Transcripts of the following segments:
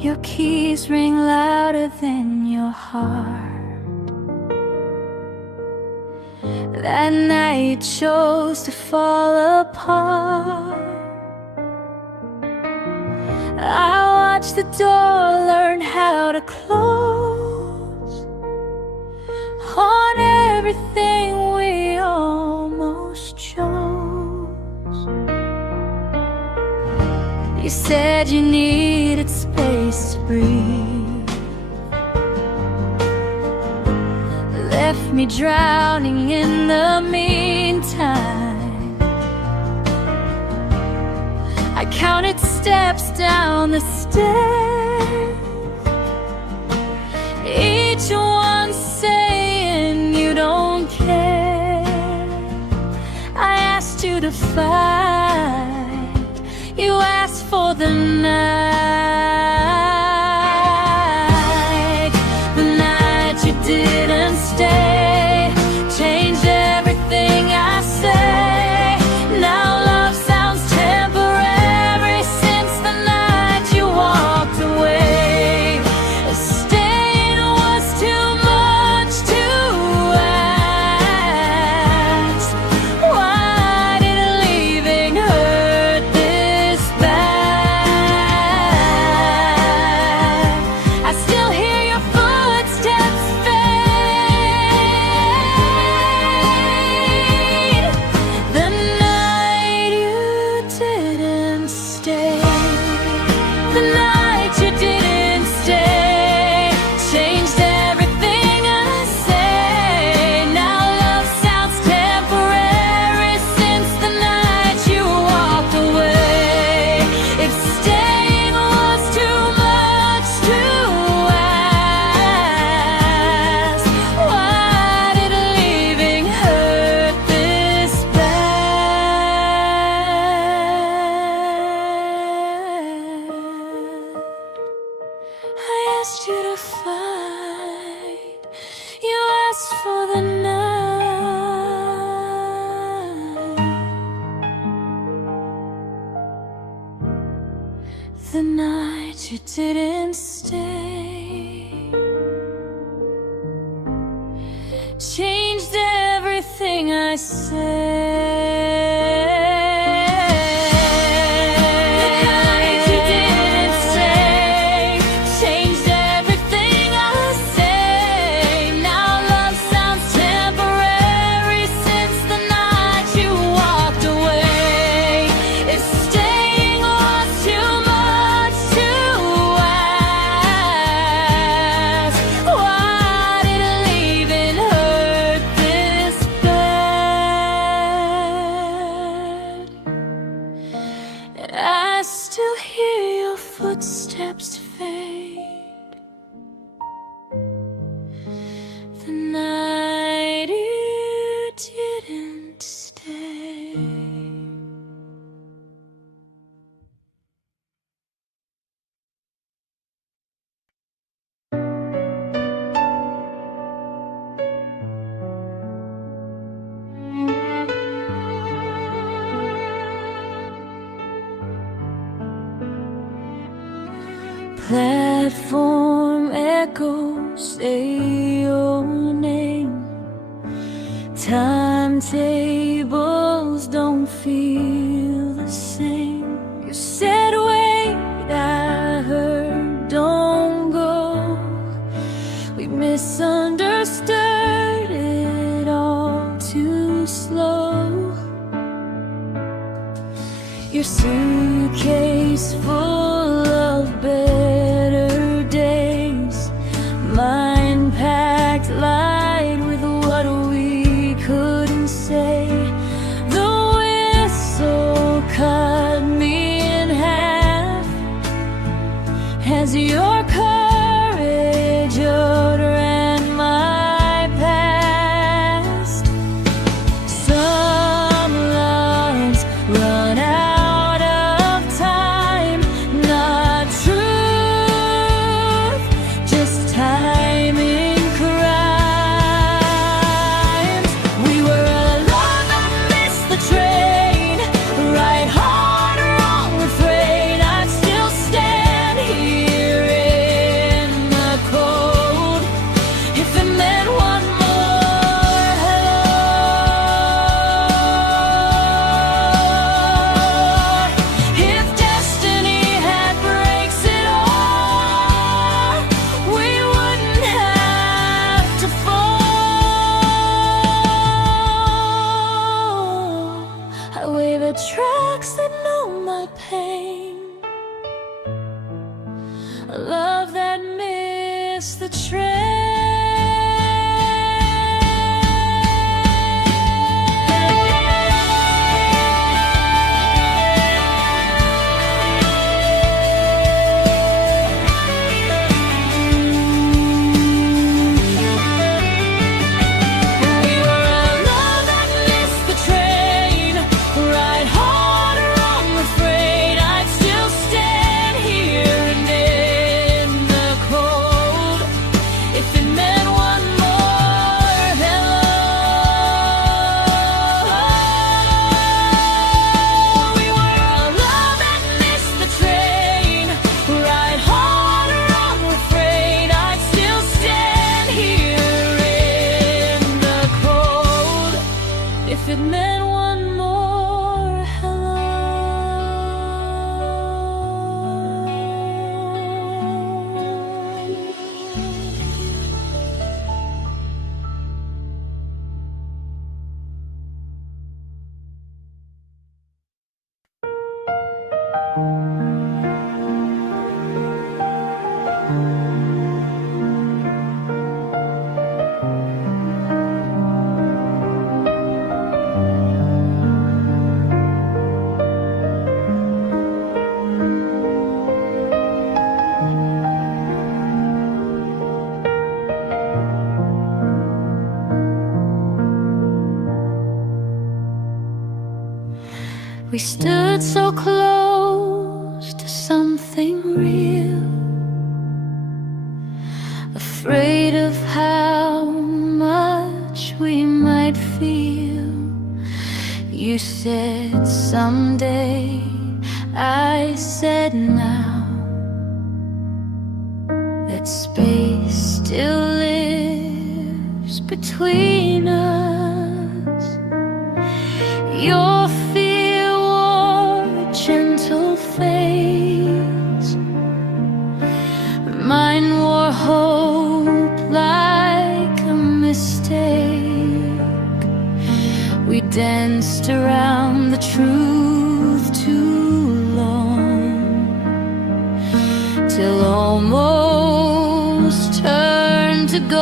Your keys ring louder than your heart. That night you chose to fall apart. I watched the door learn how to close on everything we almost chose. You said you needed space to breathe, left me drowning in the meantime. I counted steps down the stairs, each one saying you don't care. I asked you to fight, you asked for the night. The night you didn't stay changed everything I say. Now love sounds temporary since the night you walked away. Staying was too much to ask. Why did leaving hurt this bad? I still hear your footsteps fade. The night you didn't stay, the night you didn't stay changed everything I say. Now love sounds temporary since the night you walked away. If staying was too much to ask, why did leaving hurt this bad? I asked you to fight, you asked for the night. The night you didn't stay changed everything I say. The night you didn't stay changed everything I say. Now love sounds temporary since the night you walked away. If staying was too much to ask, why did leaving hurt this bad? And I still hear your footsteps fade. The night you didn't stay. Platform echoes say your name. Timetables don't feel the same. You said wait, I heard don't go. We misunderstood it all too slow. Your suitcase full of better days, mine packed light with what we couldn't say. missed the train. If it meant one more hello. We stood so close to something real, afraid of how much we might feel. You said someday, I said now, that space still lives between us. Your fear wore a gentle face, mine wore hope like a mistake. We danced around the truth too long, till almost turned to gone.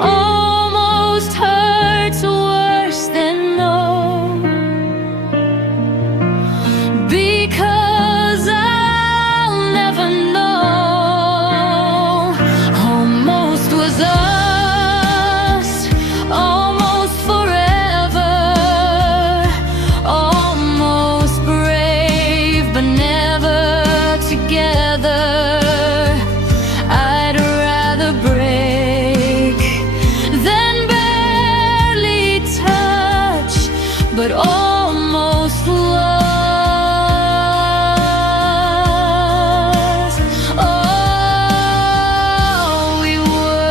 Almost hurts worse than no, because I'll never know. Almost was us, almost forever, almost brave, but never together. I'd rather break than barely touch, but almost was all we were.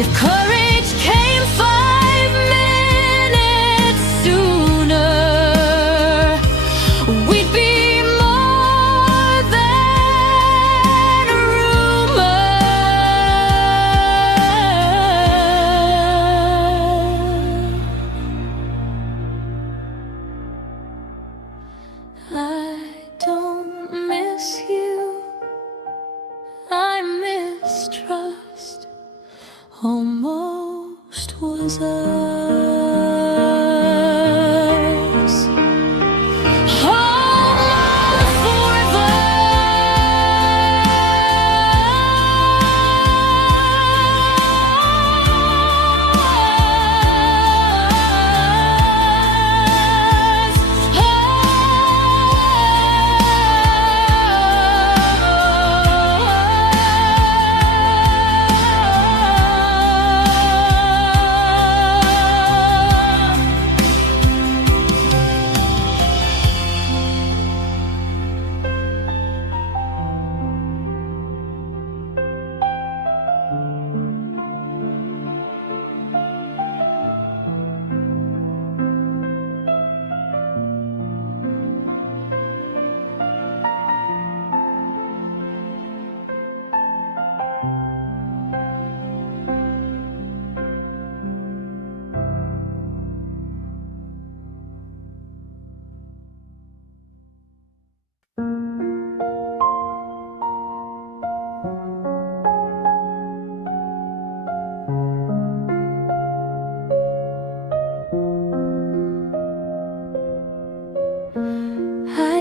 If courage came 5 minutes sooner, we'd be more than a rumor. I don't miss you, I mistrust. Almost was us. Almost forever.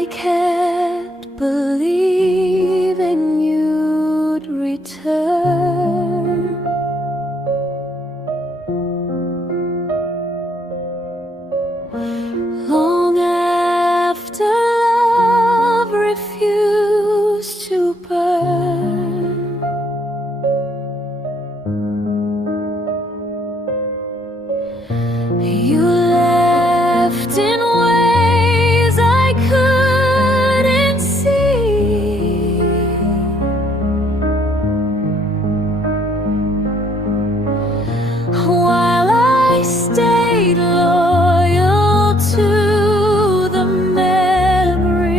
I kept believing you'd return. Long after love refused to burn, you left in ways I couldn't see. While I stayed loyal to the memory,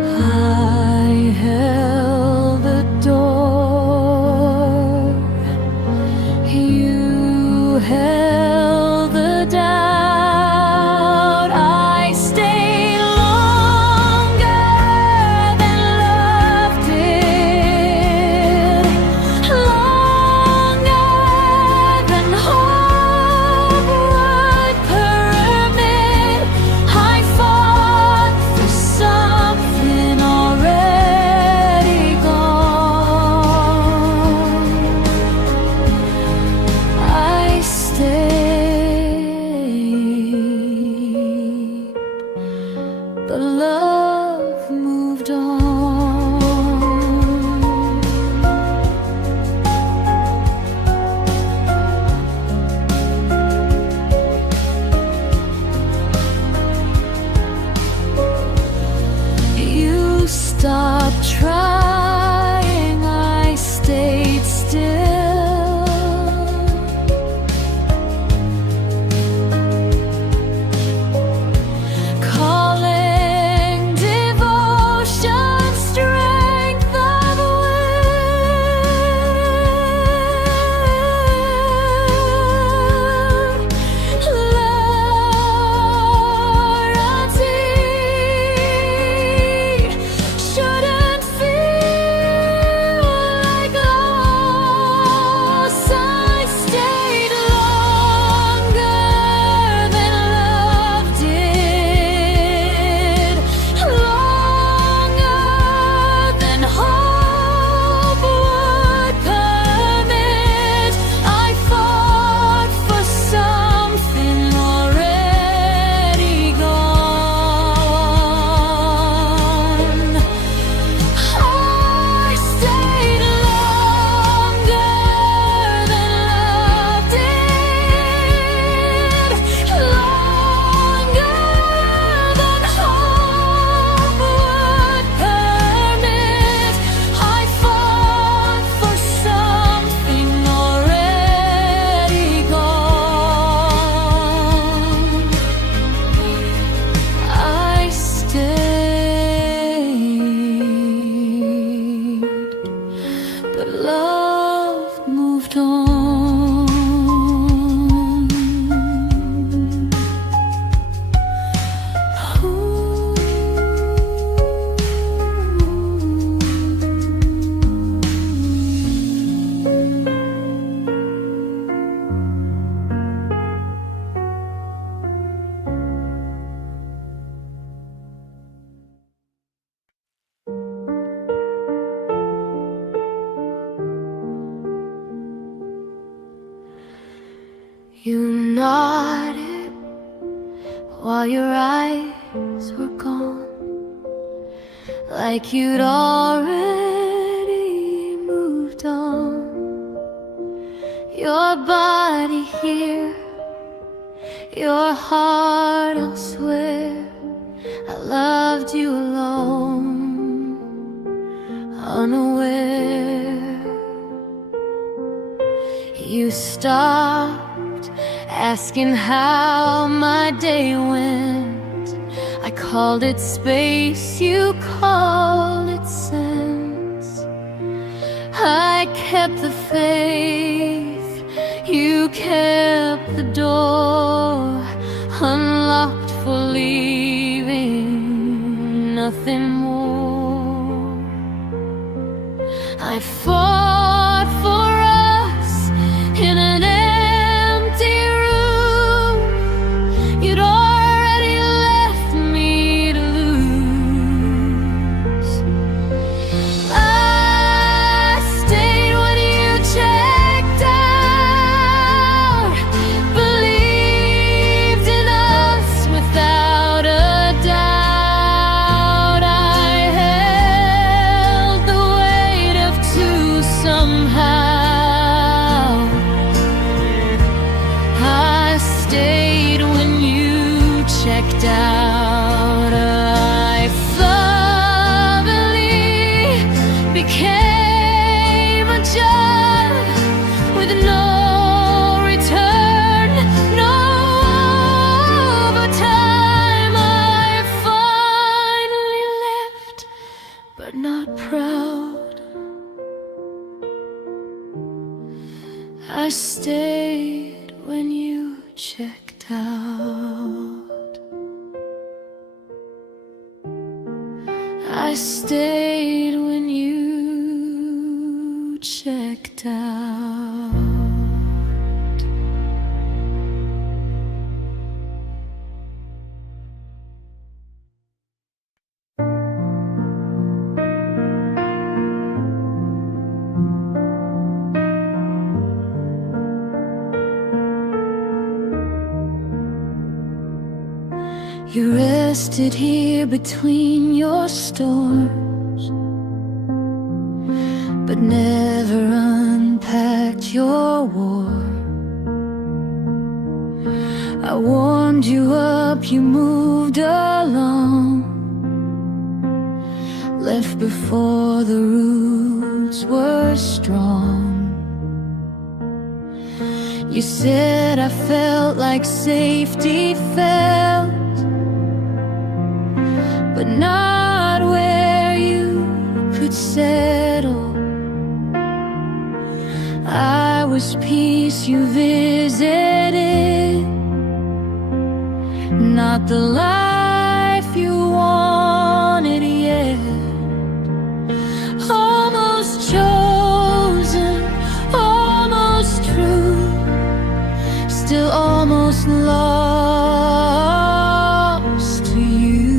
I held the door, you held the doubt. I stayed longer than love did, longer than hope would permit. I fought for something already gone. I stayed, but love moved on. You stopped trying, I stayed still. Calling devotion, strength of will, loyalty shouldn't feel like loss. I stayed longer than love did, longer than hope would permit. I fought for something already gone. I stayed longer than love did, longer than hope would permit. I fought for something already gone. I stayed, but love moved on. You nodded while your eyes were gone, like you'd already moved on. Your body here, your heart elsewhere. I loved you alone, unaware. You stopped asking how my day went. I called it space, you called it sense. I kept the faith, you kept the door unlocked for leaving, nothing more. I fought for us in an empty room. checked out, I finally became a job with no return, no overtime. I finally left, but not proud. I stayed when you checked out. I stayed when you checked out. You rested here between your storms, but never unpacked your war. I warmed you up, you moved along, left before the roots were strong. You said I felt like safety felt, but not where you could settle. I was peace you visited, not the life you wanted yet. Almost chosen, almost true, still almost lost to you.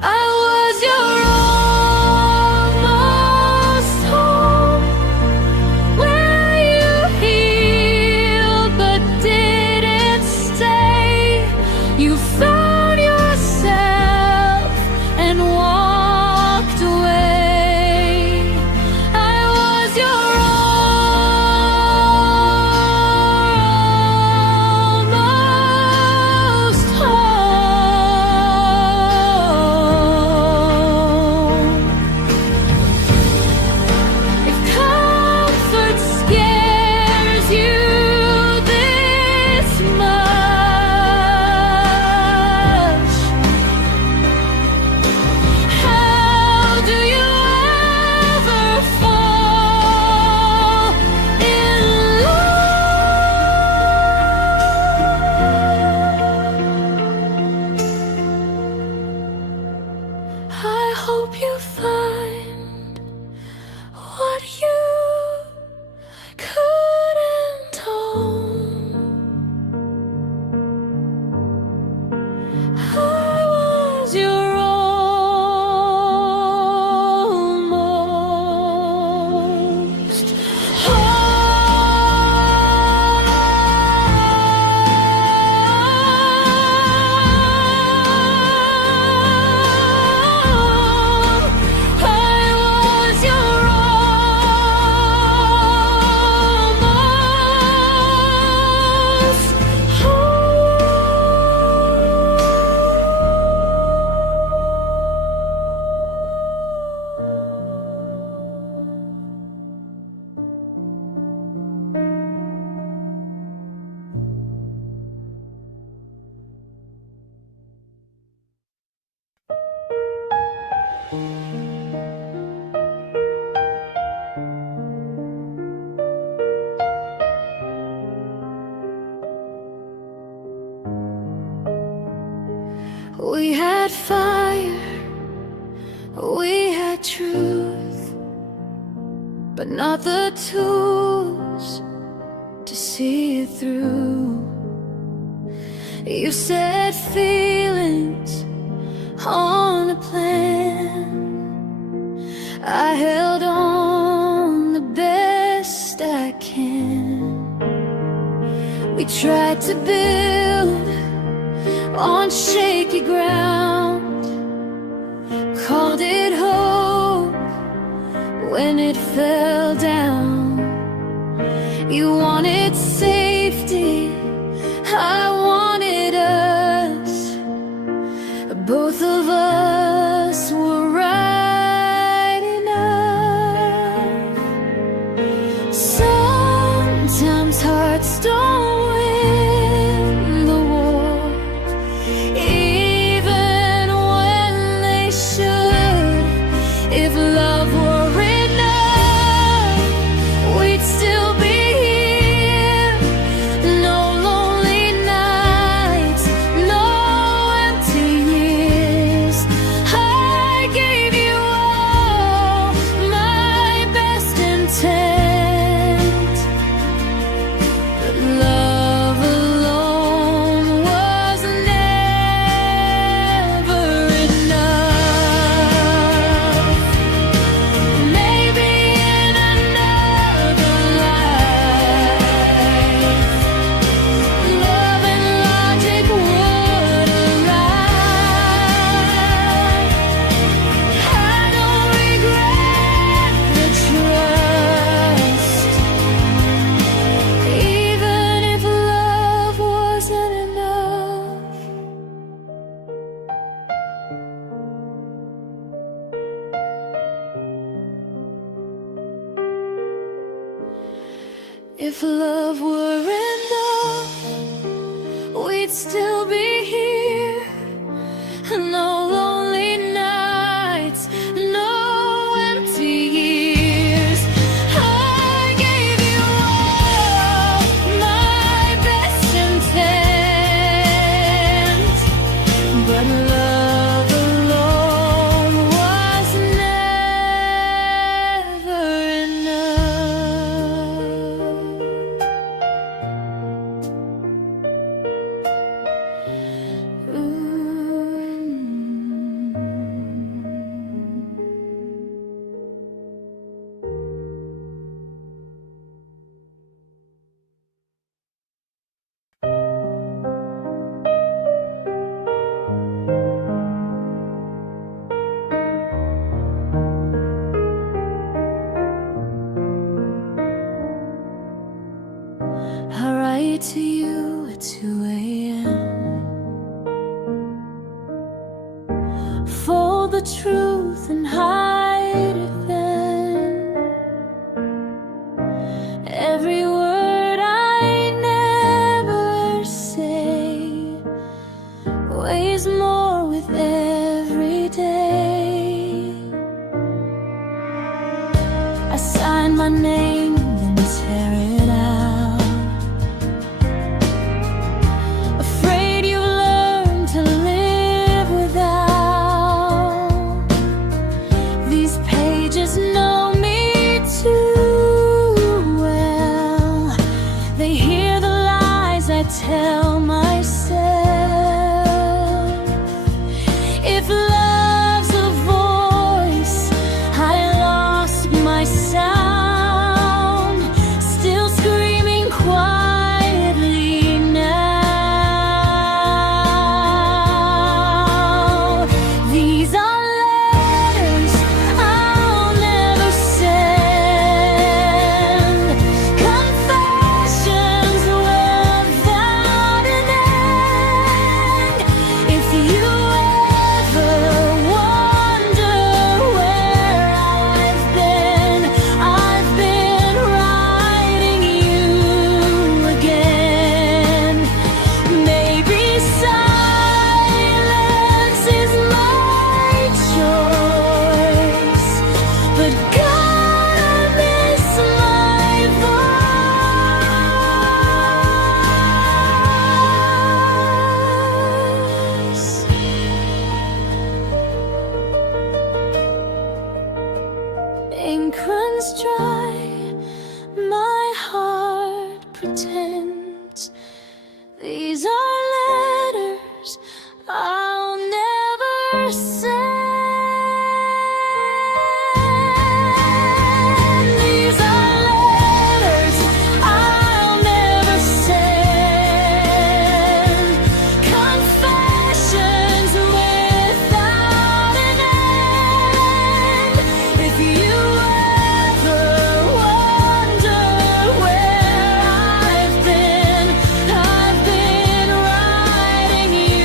I was your almost home, where you healed but didn't stay. You found yourself and walked away. I was your almost home. If comfort scares you this much, how do you ever fall in love? I hope you find what you couldn't own. I was your almost home. I was your almost We had fire, we had truth, but not the tools to see it through. You said feelings on a plan. I held on the best I can. We tried to build on shaky ground, called it hope when it fell down. You wanted safety, I wanted us. If love were enough, we'd still be here. No lonely nights, no empty years. I gave you all my best intent, but love alone was never enough. I write to you at 2 a.m. Fold the truth and hide it then. Every word I never say weighs more with every day. I sign my name and then tear it out. Afraid you learn to live without. These pages know me too well. They hear the lies I tell myself. If love's a voice, I lost my sound. Still screaming quietly now. These are letters I'll never send. Confessions without an end. If you ever wonder where I've been writing you again. Maybe silence is my choice, but God, I miss my voice. Ink runs dry, my heart pretends. These are letters I'll never send. These are letters I'll never send. Confessions without an end. If you ever wonder where I've been writing you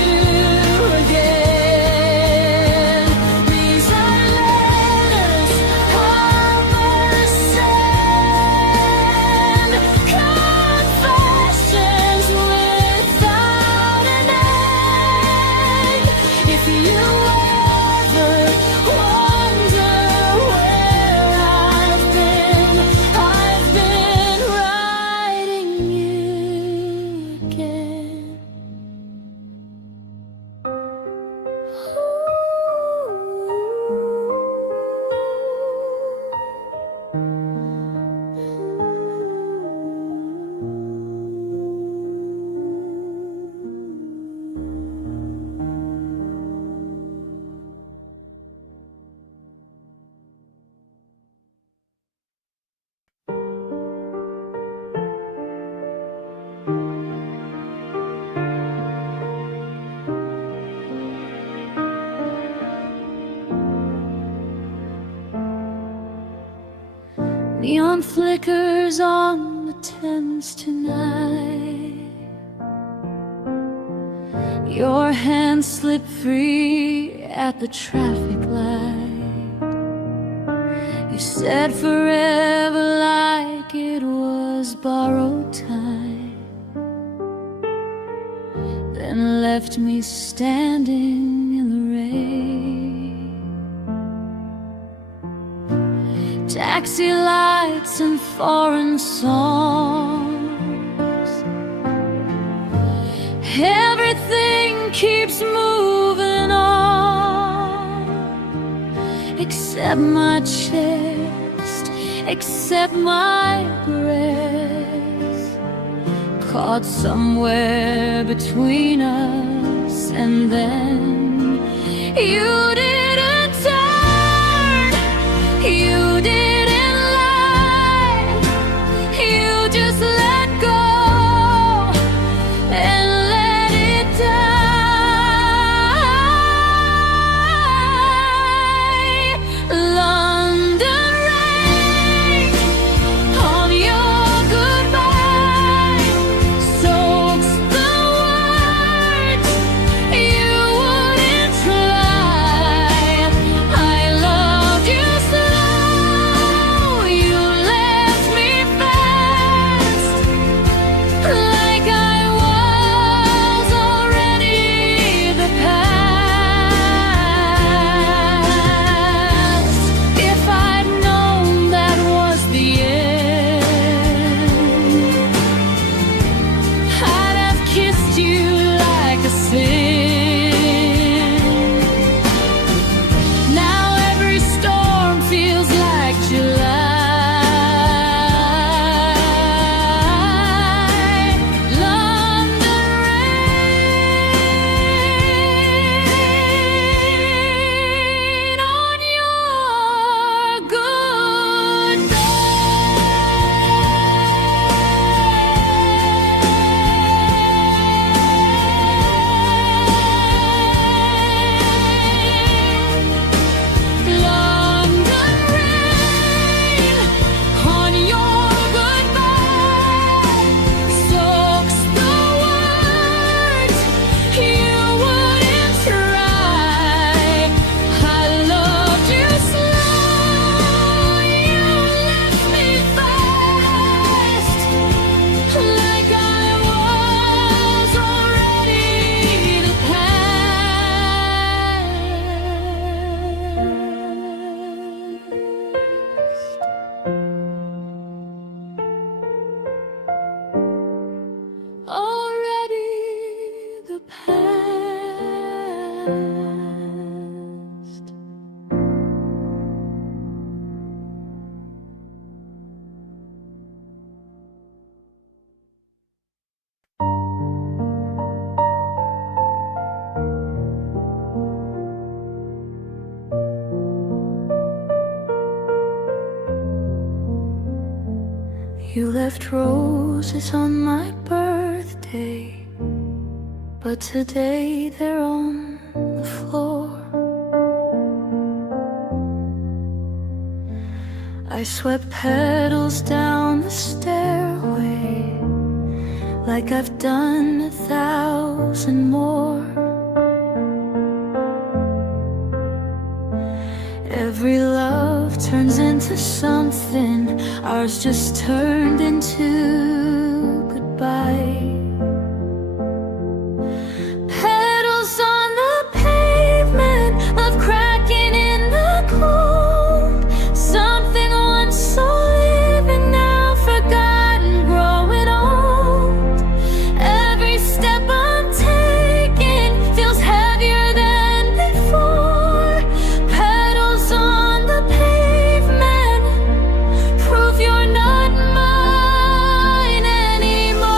again. These are letters I'll never send. Confessions without an end. If you ever wonder where I've been writing you again. Neon flickers on the Thames tonight. Your hands slip free at the traffic light. You said forever like like it was borrowed time, then left me standing in the rain. Taxi lights and foreign songs, everything keeps moving on, except my chest, except my breath, caught somewhere between us. And then you didn't turn, you didn't lie, you just let go and let it die. London rain on your goodbye soaks the words you wouldn't try. I loved you slow, you left me fast, like I was already the past. If I'd known that was the end, I'd have kissed you like a sin. Now every storm feels like July. London rain on your goodbye. London rain on your goodbye soaks the words you wouldn't try. I loved you slow, you left me fast, like I was already the past. Already the past. You left roses on my birthday, but today they're on the floor. I swept petals down the stairway, like I've done 1,000 more. Every love turns into something, ours just turned into goodbye. Petals on the pavement, love cracking in the cold. Something once so living, now forgotten, growing old. Every step I'm taking feels heavier than before. Petals on the pavement, prove you're not mine anymore.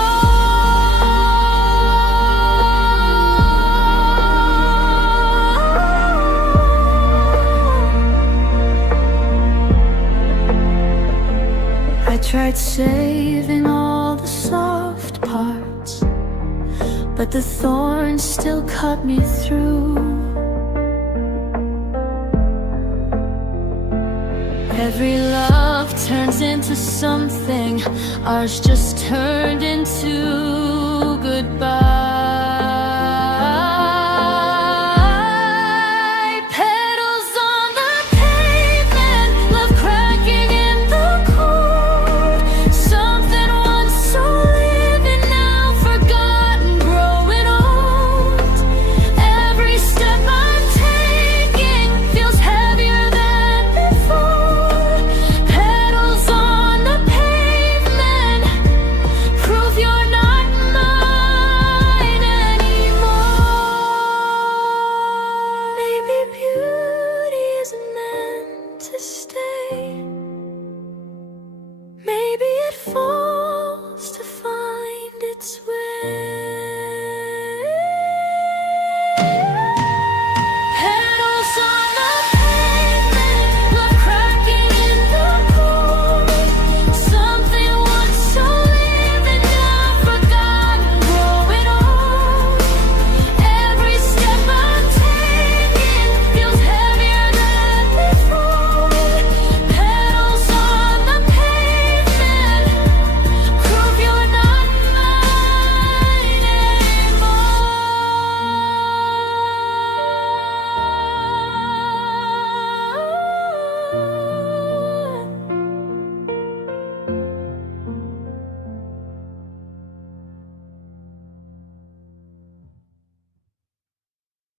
I tried saving all the soft parts, but the thorns still cut me through. Every love turns into something, ours just turned into